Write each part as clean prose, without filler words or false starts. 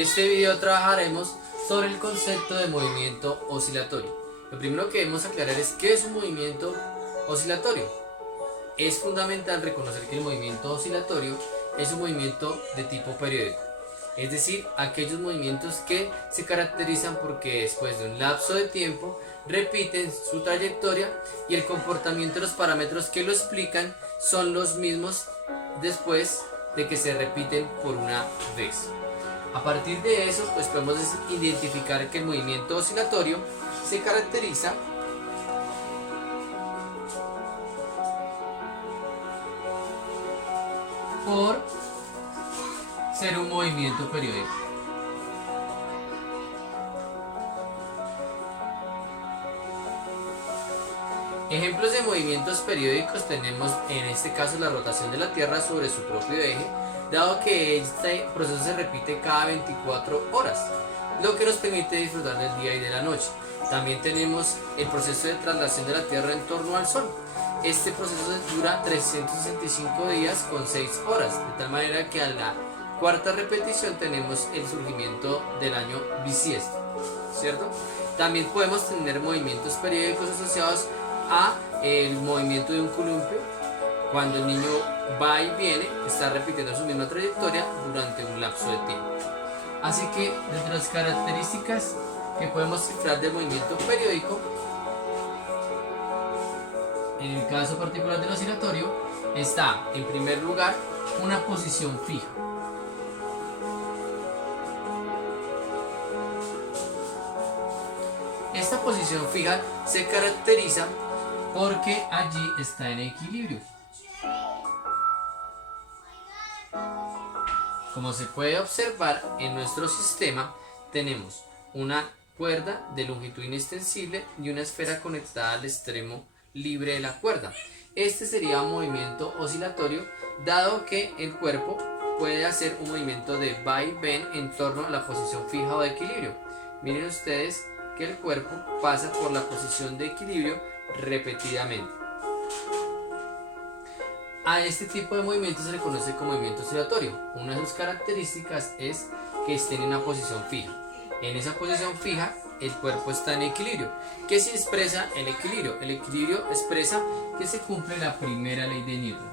este video trabajaremos sobre el concepto de movimiento oscilatorio. Lo primero que debemos aclarar es qué es un movimiento oscilatorio. Es fundamental reconocer que el movimiento oscilatorio es un movimiento de tipo periódico, es decir, aquellos movimientos que se caracterizan porque después de un lapso de tiempo repiten su trayectoria y el comportamiento de los parámetros que lo explican son los mismos después de que se repiten por una vez. A partir de eso, pues podemos identificar que el movimiento oscilatorio se caracteriza por ser un movimiento periódico. Ejemplos de movimientos periódicos tenemos en este caso la rotación de la Tierra sobre su propio eje, dado que este proceso se repite cada 24 horas, lo que nos permite disfrutar del día y de la noche. También tenemos el proceso de traslación de la Tierra en torno al Sol. Este proceso dura 365 días con 6 horas, de tal manera que a la cuarta repetición tenemos el surgimiento del año bisiesto, ¿cierto? También podemos tener movimientos periódicos asociados a el movimiento de un columpio. Cuando el niño va y viene, está repitiendo su misma trayectoria durante un lapso de tiempo. Así que, entre las características que podemos cifrar del movimiento periódico, en el caso particular del oscilatorio, está, en primer lugar, una posición fija. Esta posición fija se caracteriza porque allí está en equilibrio. Como se puede observar en nuestro sistema, tenemos una cuerda de longitud inextensible y una esfera conectada al extremo libre de la cuerda. Este sería un movimiento oscilatorio, dado que el cuerpo puede hacer un movimiento de va y ven en torno a la posición fija o de equilibrio. Miren ustedes que el cuerpo pasa por la posición de equilibrio repetidamente. A este tipo de movimiento se le conoce como movimiento oscilatorio. Una de sus características es que estén en una posición fija. En esa posición fija, el cuerpo está en equilibrio. ¿Qué se expresa el equilibrio? El equilibrio expresa que se cumple la primera ley de Newton.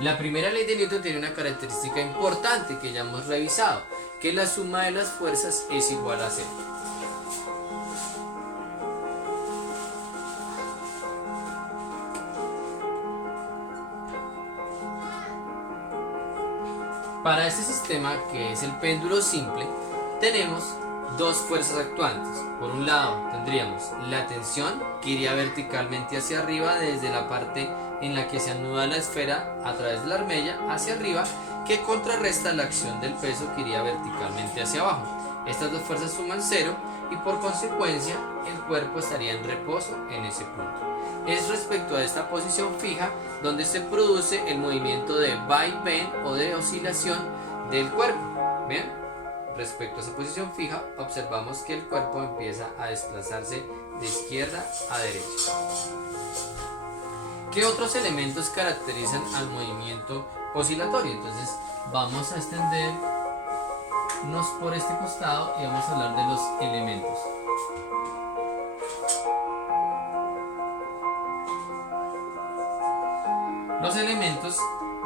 La primera ley de Newton tiene una característica importante que ya hemos revisado, que la suma de las fuerzas es igual a 0. Para este sistema, que es el péndulo simple, tenemos dos fuerzas actuantes. Por un lado tendríamos la tensión, que iría verticalmente hacia arriba desde la parte en la que se anuda la esfera a través de la armella hacia arriba, que contrarresta la acción del peso, que iría verticalmente hacia abajo. Estas dos fuerzas suman 0 y por consecuencia el cuerpo estaría en reposo en ese punto. Es respecto a esta posición fija donde se produce el movimiento de va y ven o de oscilación del cuerpo. ¿Bien? Respecto a esa posición fija, observamos que el cuerpo empieza a desplazarse de izquierda a derecha. ¿Qué otros elementos caracterizan al movimiento oscilatorio? Entonces vamos a extendernos por este costado y vamos a hablar de los elementos. Los elementos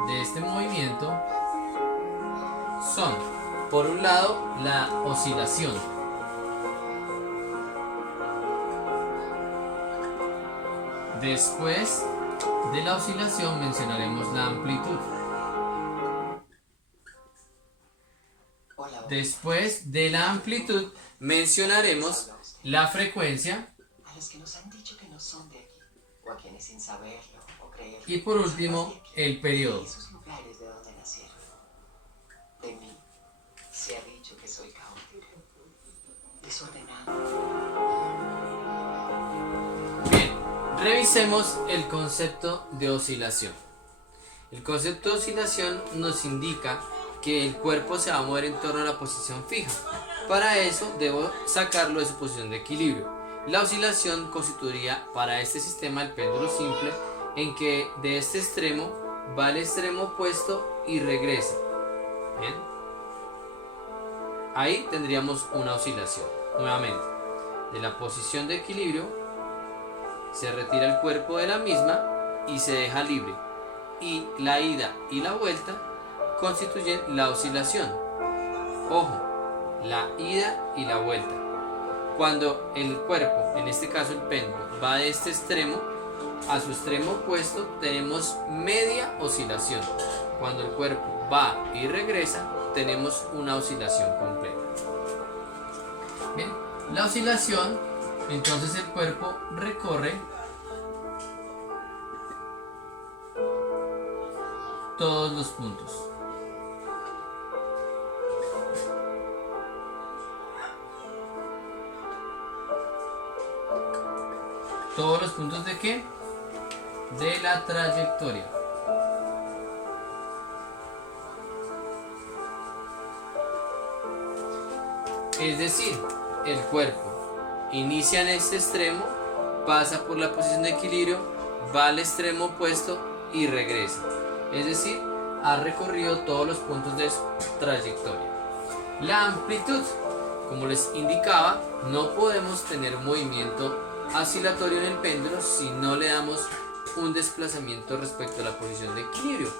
de este movimiento son, por un lado, la oscilación. Después de la oscilación mencionaremos la amplitud. Después de la amplitud mencionaremos la frecuencia. A los que nos han dicho que no son de aquí, o a quienes sin saberlo o creerlo. Y por último, el periodo. Esos lugares de donde nacieron. De mí se ha dicho que soy caótico, desordenado. Bien, revisemos el concepto de oscilación. El concepto de oscilación nos indica que el cuerpo se va a mover en torno a la posición fija. Para eso debo sacarlo de su posición de equilibrio. La oscilación constituiría para este sistema el péndulo simple, en que de este extremo va al extremo opuesto y regresa. ¿Bien? Ahí tendríamos una oscilación. Nuevamente, de la posición de equilibrio se retira el cuerpo de la misma y se deja libre. Y la ida y la vuelta constituyen la oscilación. Ojo, la ida y la vuelta. Cuando el cuerpo, en este caso el péndulo, va de este extremo a su extremo opuesto, tenemos media oscilación. Cuando el cuerpo va y regresa, tenemos una oscilación completa. Bien, la oscilación, entonces el cuerpo recorre todos los puntos. ¿Todos los puntos de qué? De la trayectoria. Es decir, el cuerpo inicia en este extremo, pasa por la posición de equilibrio, va al extremo opuesto y regresa. Es decir, ha recorrido todos los puntos de su trayectoria. La amplitud, como les indicaba, no podemos tener movimiento oscilatorio en el péndulo si no le damos un desplazamiento respecto a la posición de equilibrio.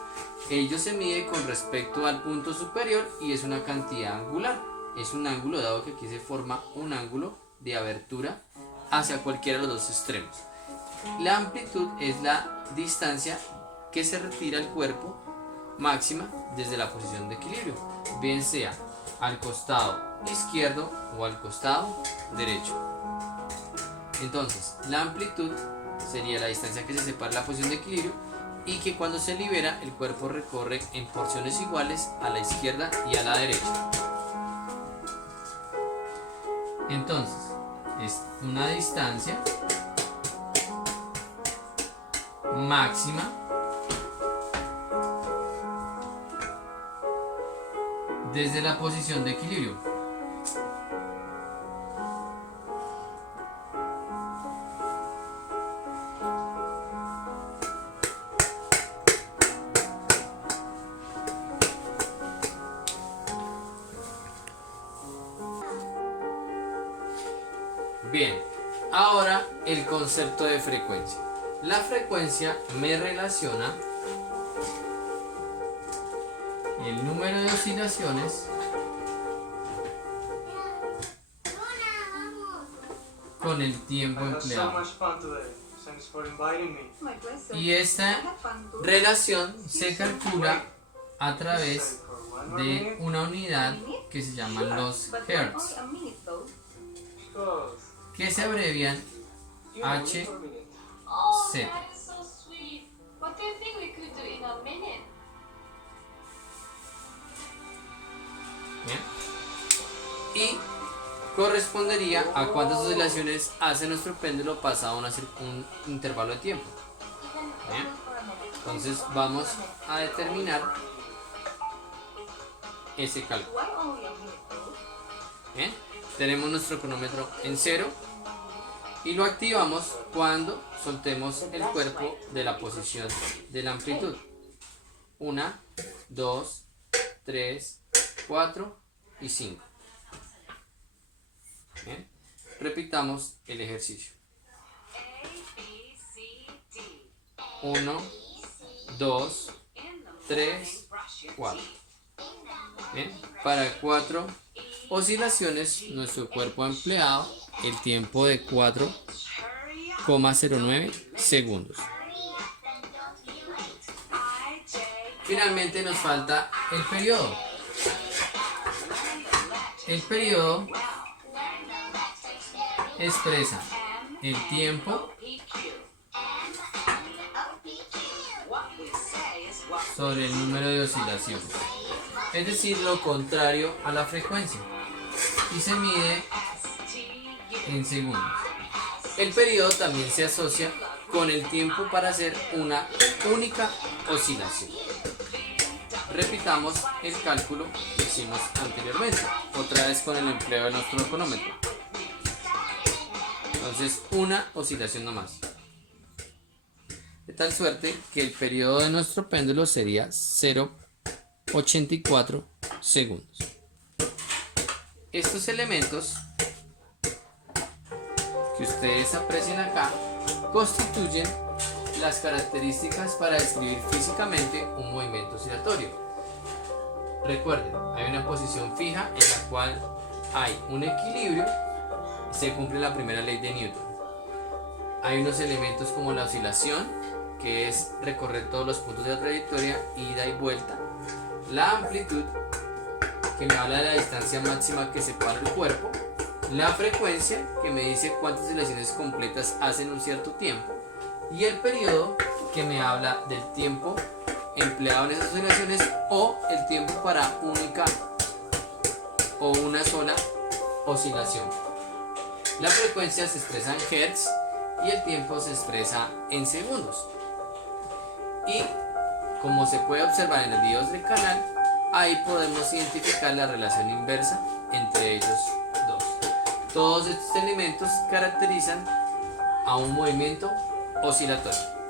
Ello se mide con respecto al punto superior y es una cantidad angular. Es un ángulo, dado que aquí se forma un ángulo de abertura hacia cualquiera de los dos extremos. La amplitud es la distancia que se retira el cuerpo máxima desde la posición de equilibrio, bien sea al costado izquierdo o al costado derecho. Entonces, la amplitud sería la distancia que se separa de la posición de equilibrio y que cuando se libera el cuerpo recorre en porciones iguales a la izquierda y a la derecha. Entonces, es una distancia máxima desde la posición de equilibrio. Bien, ahora el concepto de frecuencia. La frecuencia me relaciona el número de oscilaciones con el tiempo empleado. Y esta relación se calcula a través de una unidad que se llaman los hertz, que se abrevian HZ. Bien. Y correspondería a cuántas oscilaciones hace nuestro péndulo pasado un intervalo de tiempo. Bien. Entonces vamos a determinar ese cálculo. Bien. Tenemos nuestro cronómetro en 0 y lo activamos cuando soltemos el cuerpo de la posición de la amplitud. 1, 2, 3, 4 y 5. Bien. Repitamos el ejercicio. 1, 2, 3, 4. Bien. Para 4 oscilaciones, nuestro cuerpo ha empleado el tiempo de 4,09 segundos. Finalmente nos falta el periodo. El periodo expresa el tiempo sobre el número de oscilaciones, es decir, lo contrario a la frecuencia, y se mide en segundos. El periodo también se asocia con el tiempo para hacer una única oscilación. Repitamos el cálculo que hicimos anteriormente, otra vez con el empleo de nuestro cronómetro. Entonces, una oscilación nomás. de tal suerte que el periodo de nuestro péndulo sería 0,84 segundos. Estos elementos que ustedes aprecian acá constituyen las características para describir físicamente un movimiento oscilatorio. Recuerden, hay una posición fija en la cual hay un equilibrio y se cumple la primera ley de Newton. Hay unos elementos como la oscilación, que es recorrer todos los puntos de la trayectoria, ida y vuelta. La amplitud, que me habla de la distancia máxima que separa el cuerpo. La frecuencia, que me dice cuántas oscilaciones completas hacen un cierto tiempo. Y el periodo, que me habla del tiempo empleado en esas oscilaciones o el tiempo para única o una sola oscilación. La frecuencia se expresa en hertz y el tiempo se expresa en segundos. Y como se puede observar en los videos del canal, ahí podemos identificar la relación inversa entre ellos dos. Todos estos elementos caracterizan a un movimiento oscilatorio.